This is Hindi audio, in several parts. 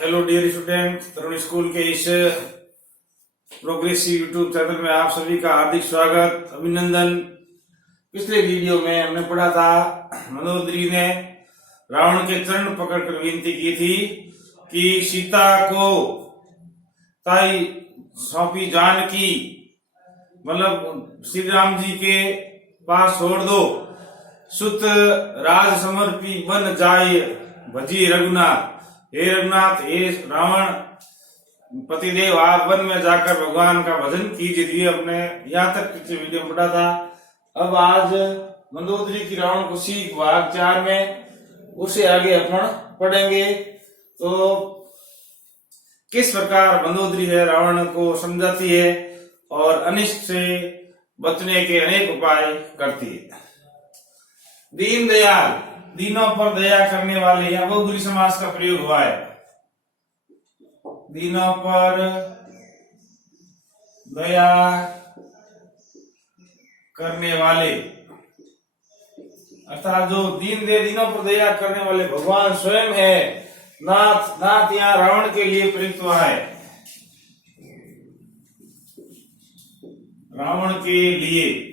हेलो डियर स्टूडेंट, तरुण स्कूल के इस प्रोग्रेसिव यूट्यूब चैनल में आप सभी का हार्दिक स्वागत, अभिनंदन। पिछले वीडियो में हमने पढ़ा था, मंदोदरी ने रावण के चरण पकड़कर विनती की थी कि सीता को ताई सौंपी जानकी, मतलब श्री राम जी के पास छोड़ दो, सुत राज समर्पी बन जाय भजी रघुनाथ। हे रघुनाथ, हे रावण पतिदेव, आप वन में जाकर भगवान का भजन कीजिए। हमने यहाँ तक पिछले वीडियो में पढ़ा था। अब आज मंदोदरी की रावण को सीख भाग 4 में उसे आगे अपन पढ़ेंगे। तो किस प्रकार मंदोदरी है रावण को समझाती है और अनिष्ट से बचने के अनेक उपाय करती है। दीन दयाल, दीनों पर दया करने वाले, यहाँ बहुब्रीहि समास का प्रयोग हुआ है। दीनों पर दया करने वाले, अर्थात जो दीनों पर दया करने वाले भगवान स्वयं है। नाथ यहाँ रावण के लिए प्रयुक्त हुआ है, रावण के लिए।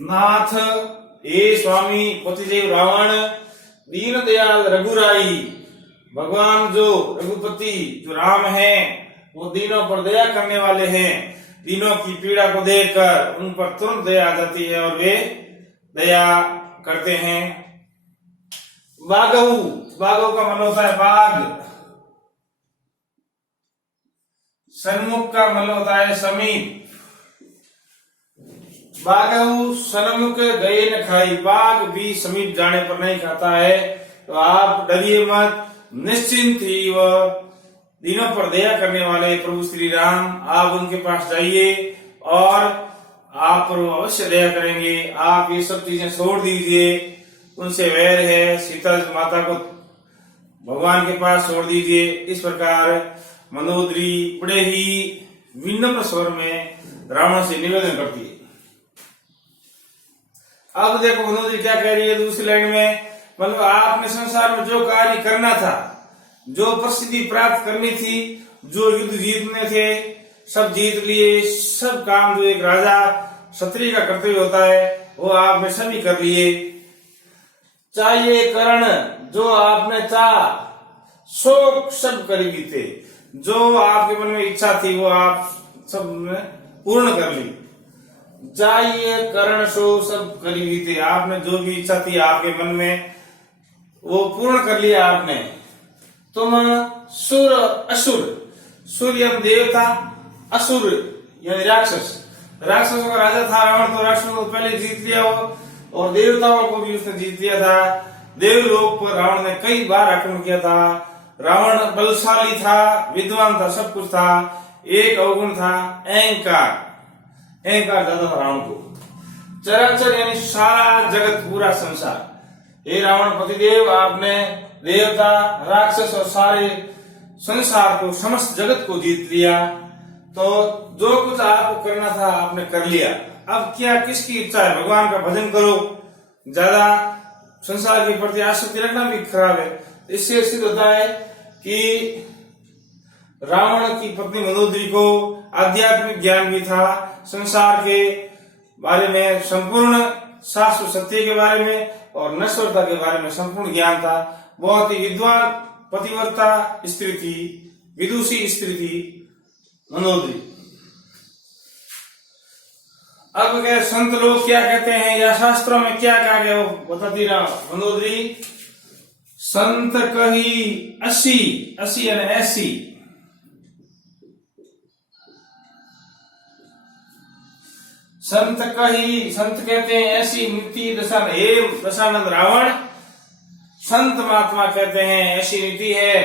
नाथ, हे स्वामी पतिदेव रावण, दीन दयाल रघुराई, भगवान जो रघुपति जो राम है वो दीनों पर दया करने वाले हैं। दीनों की पीड़ा को देखकर उन पर तुरंत दया आ जाती है और वे दया करते हैं। बागहु, बागहु का मतलब होता है बाग। सन्मुख का मतलब होता है समीप। बागहु सन्मुख गए न खाई, बाघ भी समीप जाने पर नहीं खाता है। तो आप डरिए मत, निश्चिंत ही वह दीनों पर दया करने वाले प्रभु श्री राम, आप उनके पास जाइए और आप पर वो अवश्य दया करेंगे। आप ये सब चीजें छोड़ दीजिए, उनसे वैर है, सीता माता को भगवान के पास छोड़ दीजिए। इस प्रकार मंदोदरी बड़े ही विनम्र स्वर में रावण से निवेदन करती है। अब देखो मंदोदरी क्या कह रही है दूसरी लाइन में, मतलब आपने संसार में जो कार्य करना था, जो प्रसिद्धि प्राप्त करनी थी, जो युद्ध जीतने थे, सब जीत लिए। सब काम जो एक राजा क्षत्रिय का कर्तव्य होता है वो आपने सभी कर लिए। चाहिए करण, जो आपने चाह शोक सब करी बीते, जो आपके मन में इच्छा थी वो आप सब पूर्ण कर ली। चाहिए करण सो सब करी बीते, आपने जो भी इच्छा थी आपके मन में वो पूर्ण कर लिया आपने। तुम सुर असुर, सूर्य देवता, असुर यानी राक्षस, राक्षसों का राजा था रावण, तो राक्षसों को पहले जीत लिया वो, और देवताओं को भी उसने जीत लिया था। देवलोक पर रावण ने कई बार आक्रमण किया था। रावण बलशाली था, विद्वान था, सब कुछ था। एक अवगुण था, अहंकार। अहंकार ज्यादा था रावण को। चराचर यानी सारा जगत, पूरा संसार। हे रावण पतिदेव, आपने देवता, राक्षस और सारे संसार को, समस्त जगत को जीत लिया। तो जो कुछ आपको करना था आपने कर लिया। अब क्या किसकी इच्छा है? भगवान का भजन करो। ज्यादा संसार के प्रति आसक्ति रखना भी खराब है। इससे सिद्ध होता है कि रावण की पत्नी मंदोदरी को आध्यात्मिक ज्ञान भी था, संसार के बारे में, संपूर्ण शास्त्र सत्य के बारे में और नश्वरता के बारे में संपूर्ण ज्ञान था। बहुत ही विद्वान पतिव्रता स्त्री थी, विदुषी स्त्री थी मंदोदरी। अब क्या संत लोग क्या कहते हैं या शास्त्रों में क्या कहा गया वो बताती रहा मंदोदरी। संत कही असी, असी यानी ऐसी, संत कही, संत कहते हैं ऐसी नीति दशानंद रावण। संत महात्मा कहते हैं ऐसी नीति है।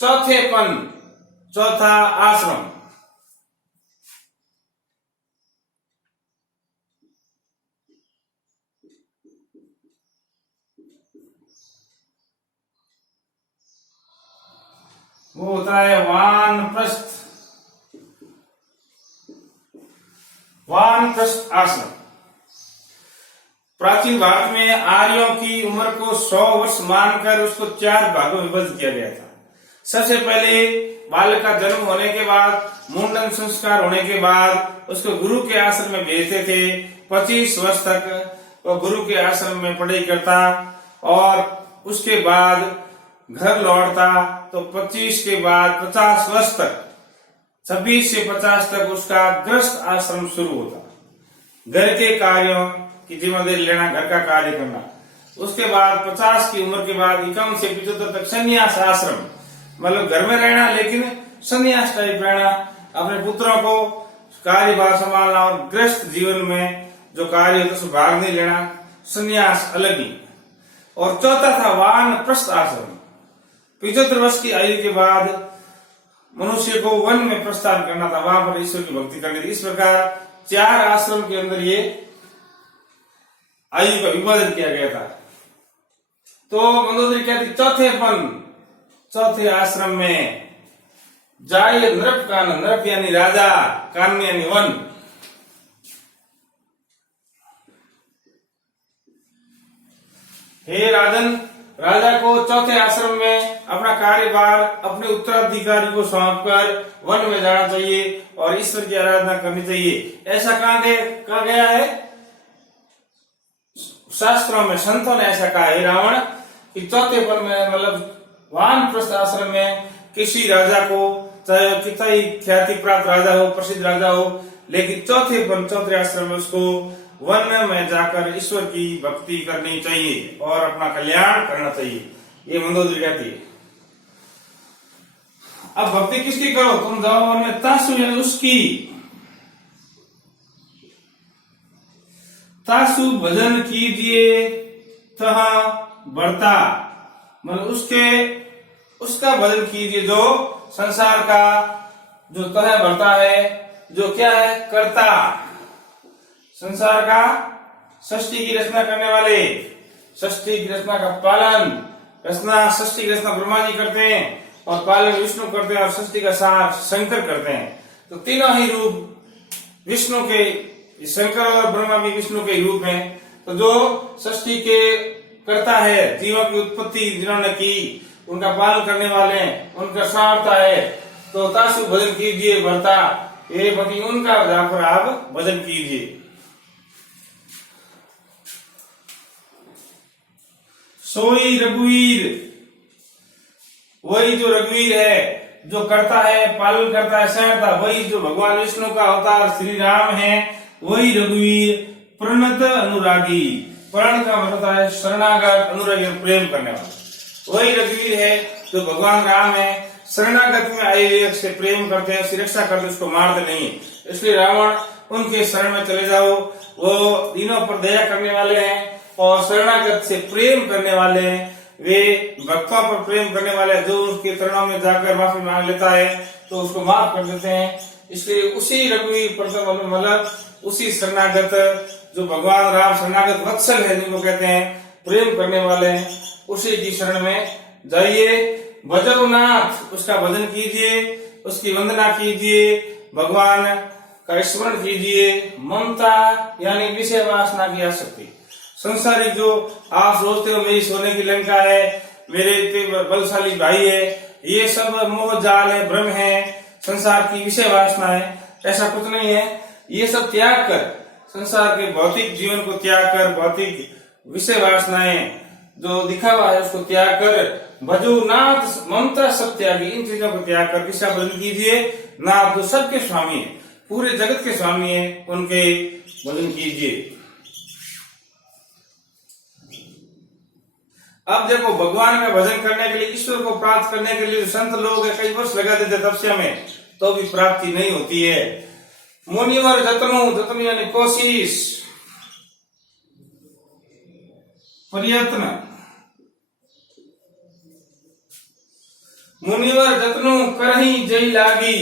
चौथेपन, चौथा आश्रम। वो होता है वानप्रस्थ, वानप्रस्थ आश्रम। प्राचीन भारत में आर्यों की उम्र को 100 वर्ष मानकर उसको 4 भागों में विभाजित किया गया था। सबसे पहले बालक का जन्म होने के बाद, मुंडन संस्कार होने के बाद उसको गुरु के आश्रम में भेजते थे। 25 वर्ष तक वो गुरु के आश्रम में पढ़ाई करता और उसके बाद घर लौटता। तो 25 के बाद 50 वर्ष तक, 26 से 50 तक उसका गृहस्थ आश्रम शुरू होता। घर के कार्यों की जिम्मेदारी लेना, घर का कार्य करना। उसके बाद 50 की उम्र के बाद 51 से 75 तक संन्यास आश्रम, मतलब घर में रहना लेकिन संन्यास टाइप रहना, अपने पुत्रों को कार्यभार संभालना और गृहस्थ जीवन में जो कार्य होता है भाग नहीं लेना, संन्यास अलग ही। और चौथा था वानप्रस्थ आश्रम। 75 वर्ष की आयु के बाद मनुष्य को वन में प्रस्थान करना था, वहां पर ईश्वर की भक्ति करनी थी। इस प्रकार 4 आश्रम के अंदर ये आयु का विभाजन किया गया था। तो मंदोदरी कहती चौथे आश्रम में जाय नृप कानन, नृप यानी राजा, कानन यानी वन। हे राजन, राजा को चौथे आश्रम में अपना कार्यभार अपने उत्तराधिकारी को सौंपकर वन में जाना चाहिए और ईश्वर की आराधना करनी चाहिए। ऐसा कहा गया है शास्त्रों में, संतों ने ऐसा कहा है रावण कि चौथे वन में, मतलब वानप्रस्थ आश्रम में किसी राजा को, चाहे वो कितना ही ख्याति प्राप्त राजा हो, प्रसिद्ध राजा हो, लेकिन चौथे आश्रम में उसको वन में जाकर ईश्वर की भक्ति करनी चाहिए और अपना कल्याण करना चाहिए। ये मंदोदरी कहती है। अब भक्ति किसकी करो? तुम जाओ वन में, तासु यानी उसकी, तासु भजन कीजिए तहा बढ़ता, मतलब उसका भजन कीजिए जो संसार का जो तह बढ़ता है, जो क्या है करता, संसार का सृष्टि की रचना करने वाले, सृष्टि की रचना का पालन, सृष्टि की रचना ब्रह्मा जी करते हैं और पालन विष्णु करते हैं और सृष्टि का सार शंकर करते हैं। तो तीनों ही रूप विष्णु के, शंकर और ब्रह्मा भी विष्णु के रूप हैं। तो जो सृष्टि के करता है, जीवों की उत्पत्ति जिन्होंने की, उनका पालन करने वाले हैं, उनका सारता है। तो तासु भजन कीजिए भरता, ये भक्ति उनका जहां पर आप भजन कीजिए। सोई रघुवीर, वही जो रघुवीर है, जो करता है, पालन करता है, सहता, वही जो भगवान विष्णु का अवतार श्री राम है, वही रघुवीर। प्रणत अनुरागी, प्रण का मतलब है शरणागत, अनुरागी प्रेम करने वाला, वही रघुवीर है जो भगवान राम है। शरणागत में आए से प्रेम करते हैं, उसकी रक्षा करते, उसको मारते नहीं। इसलिए रावण उनके शरण में चले जाओ, वो तीनों पर दया करने वाले हैं और शरणागत से प्रेम करने वाले हैं। वे भक्तों पर प्रेम करने वाले, जो उसके चरणों में जाकर माफी मांग लेता है तो उसको माफ कर देते हैं। इसलिए उसी रघुवीर मतलब उसी शरणागत, जो भगवान राम शरणागत वत्सल है जिनको कहते हैं, प्रेम करने वाले हैं, उसी की शरण में जाइए। भजनाथ, उसका भजन कीजिए, उसकी वंदना कीजिए, भगवान का स्मरण कीजिए। ममता यानी विषय वासना की आसक्ति, संसारिक जो आप सोचते हो मेरी सोने की लंका है, मेरे इतने बलशाली भाई है, ये सब मोह जाल है, भ्रम है, संसार की विषय वासना है। ऐसा कुछ नहीं है। ये सब त्याग कर, संसार के भौतिक जीवन को त्याग कर, भौतिक विषय वासनाएं जो दिखावा है उसको त्याग कर, भजो नाथ, ममता सब त्यागी, इन चीजों को त्याग कर किसका भजन कीजिए? नाथ, जो सबके स्वामी है, पूरे जगत के स्वामी है, उनके भजन कीजिए। अब देखो, भगवान का भजन करने के लिए, ईश्वर को प्राप्त करने के लिए जो संत लोग कई वर्ष लगा देते तपस्या में, तो भी प्राप्ति नहीं होती है। मुनिवर जतन यानी कोशिश, प्रयत्न, मुनिवर जतनु करही जय लागी,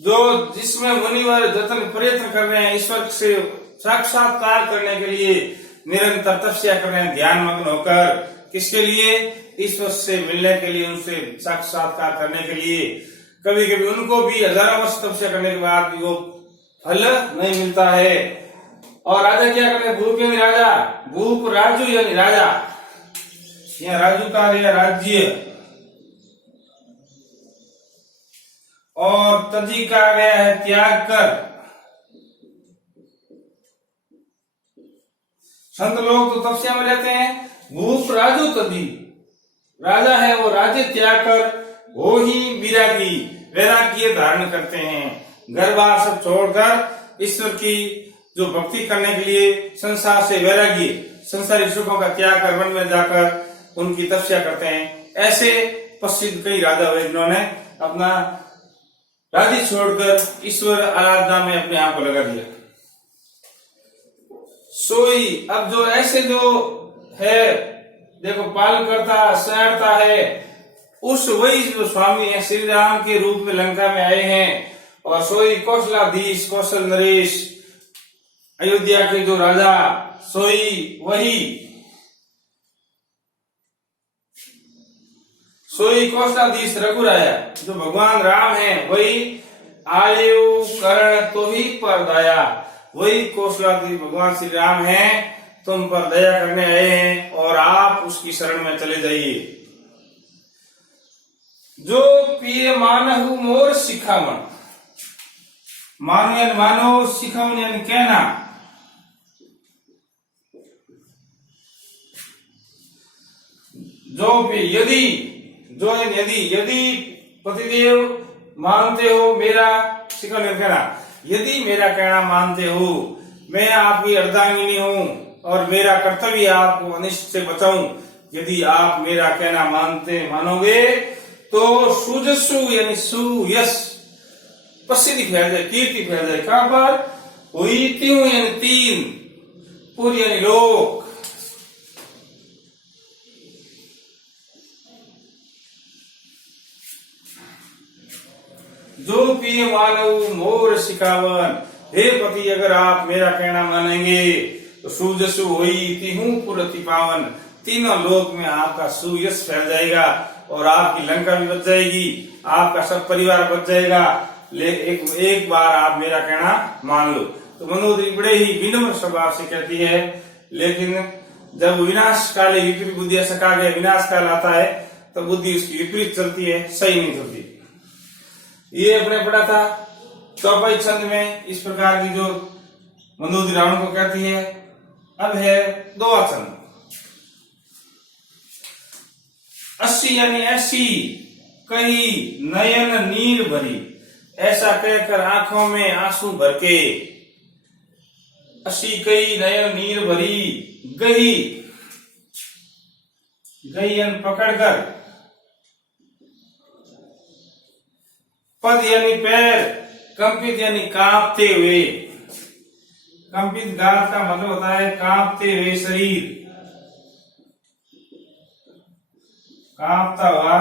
जो जिसमें मुनिवर जतन प्रयत्न कर रहे हैं, ईश्वर से साक्षात्कार करने के लिए निरंतर तपस्या कर रहे हैं, ध्यान मग्न होकर, किसके लिए? ईश्वर से मिलने के लिए, उनसे साक्षात्कार करने के लिए। कभी कभी उनको भी हजारों वर्ष तपस्या करने के बाद भी वो फल नहीं मिलता है और राजा क्या करते हैं? भूप यानी राजा, भूप राजू यानी राजा, यहाँ राजू का है राज्य, और तजी का गया है त्याग कर। संत लोग तो तपस्या में रहते हैं। भूप राजू तजी, राजा है वो राज्य त्याग कर वो ही विरागी, वैराग्य धारण करते हैं। घर बार सब छोड़कर ईश्वर की जो भक्ति करने के लिए संसार से वैराग्य, संसारी सुखों का त्याग कर वन में जाकर उनकी तपस्या करते हैं। ऐसे प्रसिद्ध कई राजा हुए जिन्होंने अपना राज्य छोड़कर ईश्वर आराधना में अपने आप को लगा दिया। सोई, अब जो ऐसे जो है देखो पालन करता सहरता है, उस वही जो स्वामी है श्री राम के रूप में लंका में आए हैं। और सोई कौशलाधीश कौशल नरेश, अयोध्या के जो राजा, सोई वही, सोई कौशलाधीश रघुराया, जो भगवान राम है वही आयु करण तो ही पर दया, वही कौशलाधीश भगवान श्री राम है, तुम पर दया करने आए हैं और आप उसकी शरण में चले जाइए। जो पिए मानहु मोर शिखामण, मानो यानी मानो, शिखामण यानी कहना। जो भी यदि, जो यदि, यदि पतिदेव मानते हो मेरा, शिखामण कहना, यदि मेरा कहना मानते हो, मैं आपकी अर्धांगिनी हूं और मेरा कर्तव्य आपको अनिष्ट से बचाऊं, यदि आप मेरा कहना मानोगे तो सुजसु यानी सुयश, प्रसिद्धि फैल जाए, कीर्ति फैल जाए। कहां पर? हुई त्यों यानी तीन, पूरी यानी लोक। जो पिए मानव मोर शिखावन, हे पति अगर आप मेरा कहना मानेंगे तो सुजसु होई तिहु पुरति पावन, तीनों लोक में आपका सुयश फैल जाएगा और आपकी लंका भी बच जाएगी, आपका सब परिवार बच जाएगा। एक बार आप मेरा कहना मान लो। तो मनोदरी बड़े ही विनम्र स्वभाव से कहती है, लेकिन जब विनाश काले विपरीत बुद्धि सका गया, विनाश काल आता है तो बुद्धि उसकी विपरीत चलती है, सही नहीं चलती। ये अपने पढ़ा था चौपाई छंद में, इस प्रकार की जो मंदोदरी रावण को कहती है। अब है दोहा छंद। अस्सी यानी ऐसी, कही नयन नीर भरी, ऐसा कहकर आंखों में आंसू भर के। अस्सी कही नयन नीर भरी, गही, गही यानी पकड़कर, पद यानी पैर, कंपित यानी कांपते हुए। कंपित गात का मतलब होता है कांपते हुए शरीर, कांपता हुआ,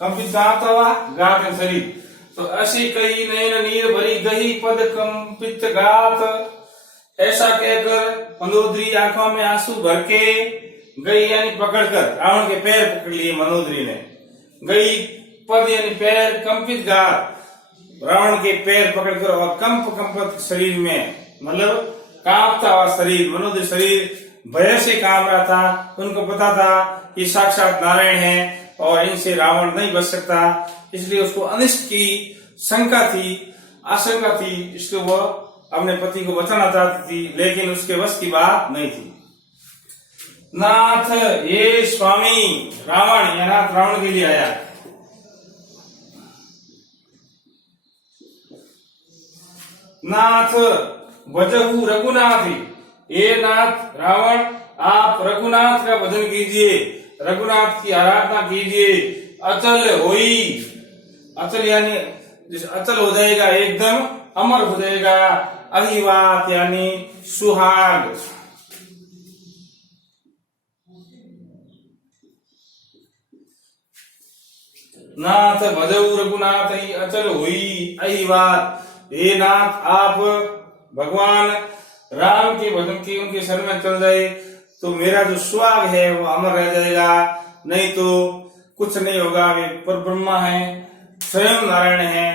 कंपित कांपता हुआ गात शरीर। तो ऐसी कही नयन नीर भरी, गही पद कंपित गात, ऐसा कहकर मनोदरी आंखों में आंसू भर के, गई यानी पकड़कर, रावण के पैर पकड़ लिए मनोदरी ने। गई पद यानी पैर, कंपित गात, रावण के पैर पकड़कर, और कंपित शरीर में मतलब कांपता हुआ शरीर। मनोदरी शरीर भय से कांप रहा था। उनको पता था कि साक्षात नारायण है और इनसे रावण नहीं बच सकता, इसलिए उसको अनिष्ट की शंका थी, आशंका थी, इसलिए वो अपने पति को बचाना चाहती थी, लेकिन उसके वश की बात नहीं थी। नाथ ये स्वामी रावण, यह नाथ रावण के लिए आया। नाथ भजहु रघुनाथ, ये नाथ रावण आप रघुनाथ का भजन कीजिए, रघुनाथ की आराधना कीजिए। अचल होई, अचल यानी अचल हो जाएगा, एकदम अमर हो जाएगा। अहिवात यानी सुहाग। नाथ भजऊ रघुनाथ ही अचल हुई अहिवात, हे नाथ आप भगवान राम के भजन की उनके शरण में चल जाए तो मेरा जो सुहाग है वो अमर रह जाएगा, नहीं तो कुछ नहीं होगा। वे पर ब्रह्मा है, स्वयं नारायण है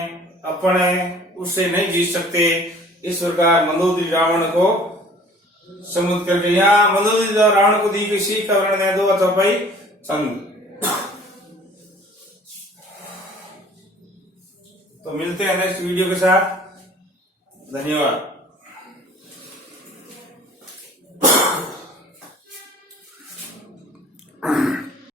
अपने उससे नहीं जीत सकते। इस प्रकार मंदोदरी रावण को समुद्र करके यहाँ मंदोदरी रावण को दी गई सीख का वर्णन है 2 चौपाई छंद। तो मिलते हैं नेक्स्ट वीडियो के साथ। धन्यवाद।